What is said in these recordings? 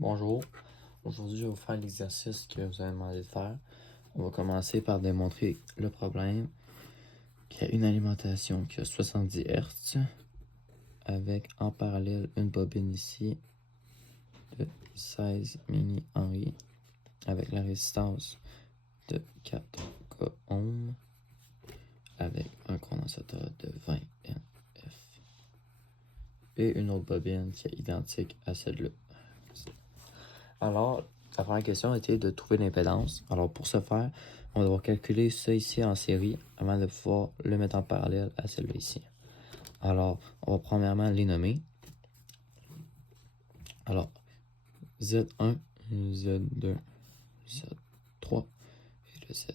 Bonjour, aujourd'hui je vais vous faire l'exercice que vous avez demandé de faire. On va commencer par démontrer le problème qu'il y a une alimentation qui a 70 Hz avec en parallèle une bobine ici de 16 mH avec la résistance de 4 ohms avec un condensateur de 20 NF et une autre bobine qui est identique à celle-là. Alors, la première question était de trouver l'impédance. Alors, pour ce faire, on va devoir calculer ça ici en série avant de pouvoir le mettre en parallèle à celle-là ici. Alors, on va premièrement les nommer. Alors, Z1, Z2, Z3 et le Z4.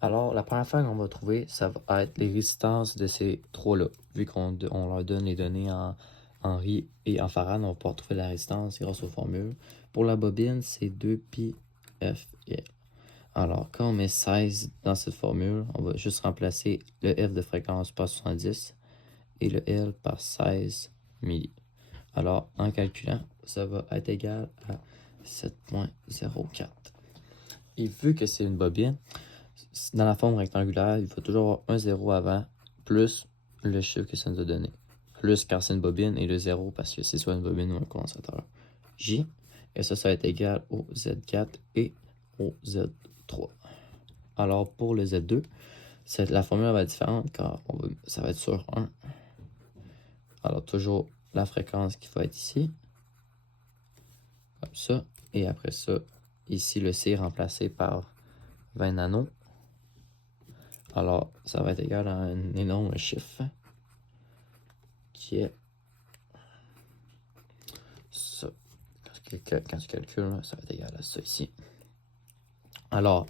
Alors, la première fois qu'on va trouver, ça va être les résistances de ces trois-là. Vu qu'on leur donne les données en Henry et en farad, on va pouvoir trouver la résistance grâce aux formules. Pour la bobine, c'est 2pi F L. Alors, quand on met 16 dans cette formule, on va juste remplacer le F de fréquence par 70 et le L par 16 milli. Alors, en calculant, ça va être égal à 7,04. Et vu que c'est une bobine, dans la forme rectangulaire, il faut toujours avoir un 0 avant, plus le chiffre que ça nous a donné. Plus car c'est une bobine et le 0 parce que c'est soit une bobine ou un condensateur. J. Et ça va être égal au Z4 et au Z3. Alors pour le Z2, la formule va être différente car ça va être sur 1. Alors toujours la fréquence qui va être ici. Comme ça. Et après ça, ici le C est remplacé par 20 nanos. Alors ça va être égal à un énorme chiffre qui est ça. Quand tu calcules, ça va être égal à ça ici. Alors,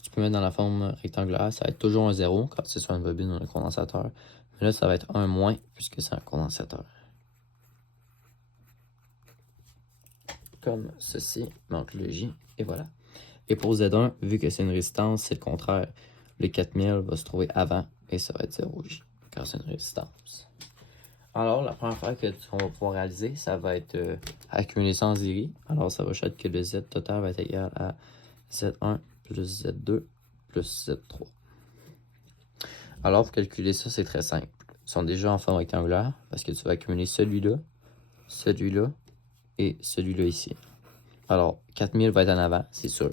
tu peux mettre dans la forme rectangulaire, ça va être toujours un 0 quand c'est sur une bobine ou un condensateur. Mais là, ça va être un moins puisque c'est un condensateur. Comme ceci, manque le J, et voilà. Et pour Z1, vu que c'est une résistance, c'est le contraire. Le 4000 va se trouver avant et ça va être 0J, car c'est une résistance. Alors, la première fois qu'on va pouvoir réaliser, ça va être accumuler ça en série. Alors, ça va être que le Z total va être égal à Z1 plus Z2 plus Z3. Alors, pour calculer ça, c'est très simple. Ils sont déjà en forme rectangulaire parce que tu vas accumuler celui-là, celui-là et celui-là ici. Alors, 4000 va être en avant, c'est sûr.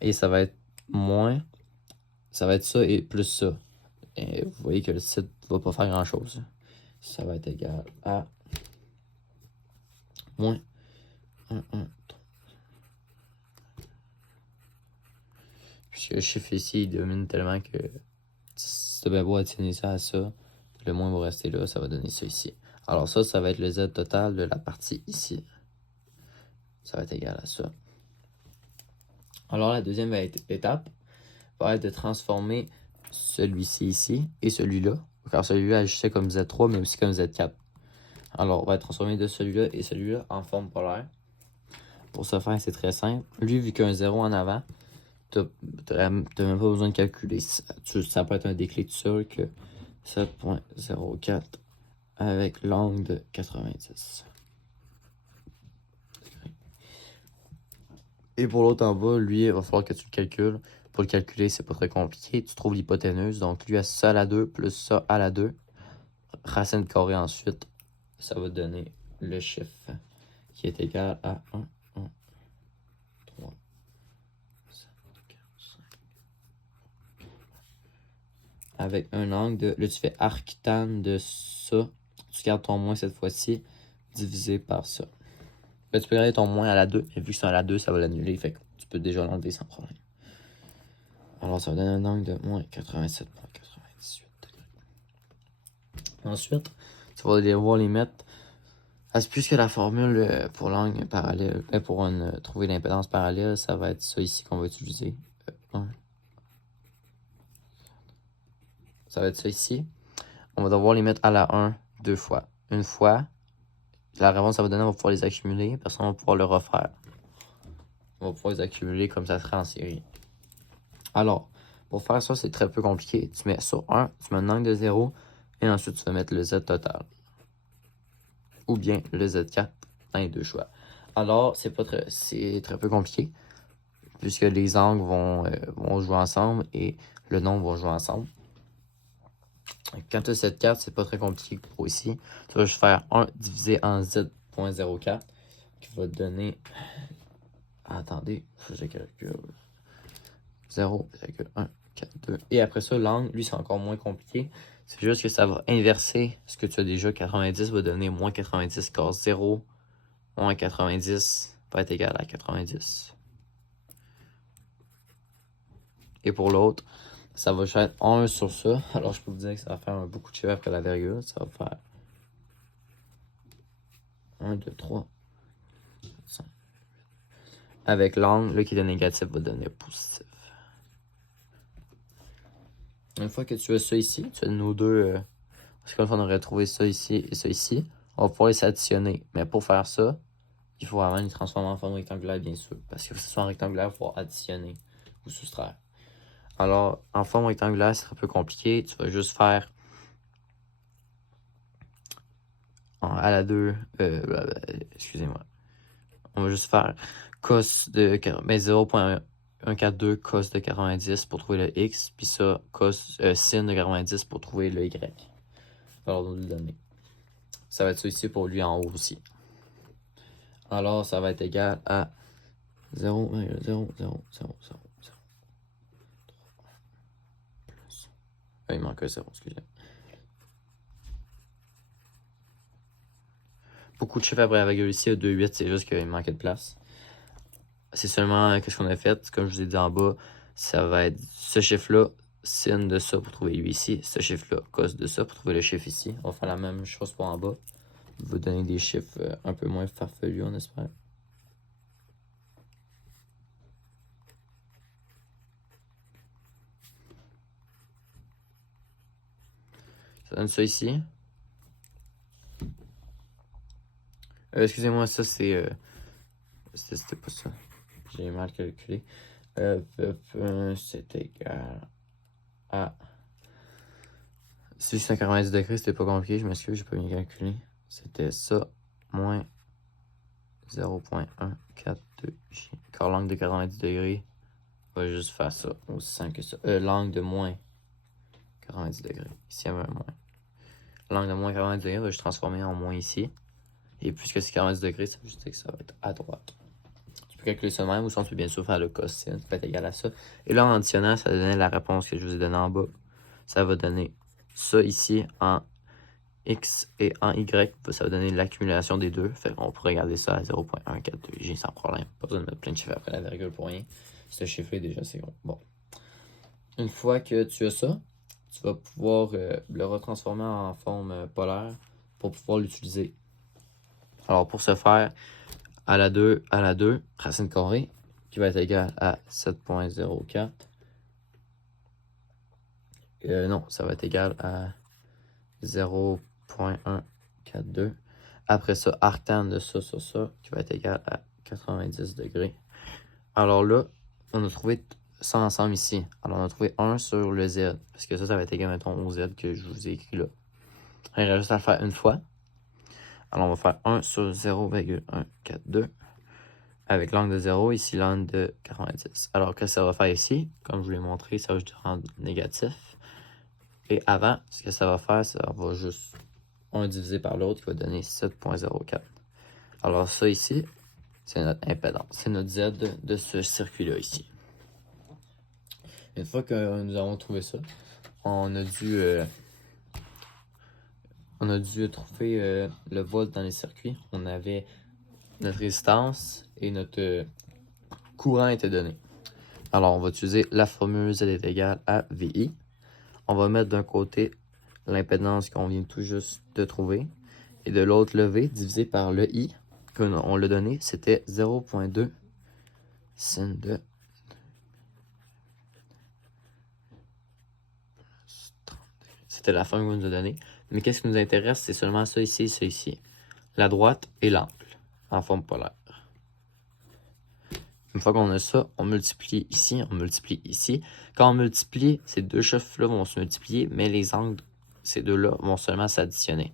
Et ça va être moins, ça va être ça et plus ça. Et vous voyez que le site ne va pas faire grand-chose. Ça va être égal à moins 1, 1, 3. Puisque le chiffre ici, il domine tellement que si tu as bien beau atténuer ça à ça, le moins va rester là, ça va donner ça ici. Alors ça va être le Z total de la partie ici. Ça va être égal à ça. Alors la deuxième étape va être de transformer celui-ci ici et celui-là. Car celui-là agissait comme Z3 mais aussi comme Z4. Alors on va transformer de celui-là et celui-là en forme polaire. Pour ce faire, c'est très simple. Lui, vu qu'il y a un 0 en avant, tu n'as même pas besoin de calculer. Ça peut être un déclic tout seul que 7,04 avec l'angle de 90. Et pour l'autre en bas, lui, il va falloir que tu le calcules. Pour le calculer, c'est pas très compliqué. Tu trouves l'hypoténuse. Donc, lui, à ça à la 2 plus ça à la 2. Racine carrée ensuite. Ça va donner le chiffre qui est égal à 1, 1, 3, 5, 5. Avec un angle de... Là, tu fais arctane de ça. Tu gardes ton moins cette fois-ci, divisé par ça. Là, tu peux garder ton moins à la 2. Et vu que c'est à la 2, ça va l'annuler. Fait que tu peux déjà l'enlever sans problème. Alors, ça va donner un angle de moins 87,98 degrés. Ensuite, tu vas devoir les mettre. Puisque la formule pour l'angle parallèle, pour trouver l'impédance parallèle, ça va être ça ici qu'on va utiliser. Ça va être ça ici. On va devoir les mettre à la 1 deux fois. Une fois, la réponse ça va donner, on va pouvoir les accumuler, parce qu'on va pouvoir le refaire. On va pouvoir les accumuler comme ça sera en série. Alors, pour faire ça, c'est très peu compliqué. Tu mets sur 1, tu mets un angle de 0, et ensuite tu vas mettre le Z total. ou bien le Z4 dans les deux choix. Alors, c'est très peu compliqué, puisque les angles vont jouer ensemble et le nombre va jouer ensemble. Quand tu as cette carte, c'est pas très compliqué pour ici. Tu vas juste faire 1 divisé en Z.04 qui va te donner... Attendez, faut que je calcule. 0,142. Et après ça, l'angle, lui, c'est encore moins compliqué. C'est juste que ça va inverser ce que tu as déjà. 90 va donner moins 90 cos 0. Moins 90 va être égal à 90. Et pour l'autre, ça va être 1 sur ça. Alors, je peux vous dire que ça va faire beaucoup de chiffres après la virgule. Ça va faire 1, 2, 3, 5. Avec l'angle, là, qui est négatif, va donner positif. Une fois que tu as ça ici, tu as nos deux... parce qu'on aurait trouvé ça ici et ça ici. On va pouvoir les additionner. Mais pour faire ça, il faut vraiment les transformer en forme rectangulaire, bien sûr. Parce que pour que ce soit en rectangulaire, il faut additionner ou soustraire. Alors, en forme rectangulaire, c'est un peu compliqué. Tu vas juste faire à la 2, excusez-moi. On va juste faire cos de 0.142 cos de 90 pour trouver le x, puis ça, sin de 90 pour trouver le y. Alors, on va lui donner. Ça va être ça ici pour lui en haut aussi. Alors, ça va être égal à 0,00003 plus. Il manque un 0, excusez. Beaucoup de chiffres après la virgule ici, 2,8, c'est juste qu'il manquait de place. C'est seulement qu'est-ce qu'on a fait, comme je vous ai dit en bas, ça va être ce chiffre-là, sin de ça pour trouver 8 ici, ce chiffre-là, cos de ça pour trouver le chiffre ici. On va faire la même chose pour en bas. Je vais vous donner des chiffres un peu moins farfelus, on espère. Ça donne ça ici. Excusez-moi, ça c'est... c'était pas ça. J'ai mal calculé. C'est égal à... 690 degrés, c'était pas compliqué, je m'excuse, j'ai pas bien calculé. C'était ça, moins 0.142J. Car l'angle de 90 degrés, on va juste faire ça aussi simple que ça. L'angle de moins 90 degrés. Ici, il y avait un moins. L'angle de moins 90 degrés, on va juste transformer en moins ici. Et puisque c'est 90 degrés, ça veut juste dire que ça va être à droite. Tu peux calculer ça même, ou sinon tu peux bien sûr faire le cosinus qui va être égal à ça. Et là, en additionnant, ça va donner la réponse que je vous ai donnée en bas. Ça va donner ça ici en X et en Y, ça va donner l'accumulation des deux. Fait qu'on pourrait regarder ça à 0.142J sans problème. Pas besoin de mettre plein de chiffres après la virgule pour rien. Ce chiffre déjà, c'est bon. Une fois que tu as ça, tu vas pouvoir le retransformer en forme polaire pour pouvoir l'utiliser. Alors, pour ce faire, à la 2, racine carrée, qui va être égale à 7.04. Non, ça va être égal à 0.142. Après ça, arctane de ça sur ça, qui va être égal à 90 degrés. Alors là, on a trouvé ça ensemble ici. Alors on a trouvé 1 sur le Z, parce que ça va être égal, mettons, au Z que je vous ai écrit là. Il reste juste à le faire une fois. Alors on va faire 1 sur 0,142. Avec l'angle de 0, ici l'angle de 90. Alors qu'est-ce que ça va faire ici? Comme je vous l'ai montré, ça va juste rendre négatif. Et avant, ce que ça va faire, ça va juste 1 divisé par l'autre qui va donner 7.04. Alors ça ici, c'est notre impédance. C'est notre Z de ce circuit-là ici. Une fois que nous avons trouvé ça, on a dû trouver le volt dans les circuits. On avait notre résistance et notre courant était donné. Alors, on va utiliser la formule Z est égale à VI. On va mettre d'un côté l'impédance qu'on vient tout juste de trouver. Et de l'autre, le V divisé par le I, qu'on l'a donné, c'était 0.2 sin de... C'était la formule qu'on nous a donnée. Mais qu'est-ce qui nous intéresse, c'est seulement ça ici et ça ici. La droite et l'angle, en forme polaire. Une fois qu'on a ça, on multiplie ici, on multiplie ici. Quand on multiplie, ces deux chiffres-là vont se multiplier, mais les angles, ces deux-là, vont seulement s'additionner.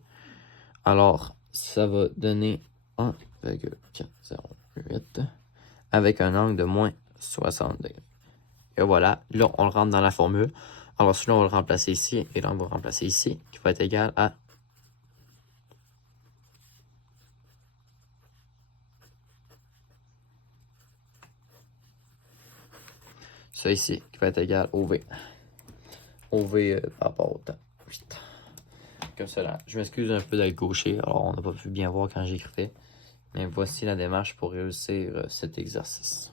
Alors, ça va donner 1,408 avec un angle de moins 60 degrés. Et voilà, là, on le rentre dans la formule. Alors, celui-là, on va le remplacer ici, et là, on va le remplacer ici, qui va être égal à ça ici, qui va être égal au V. Au V par rapport au temps. Comme cela. Je m'excuse un peu d'être gaucher, alors on n'a pas pu bien voir quand j'écrivais. Mais voici la démarche pour réussir cet exercice.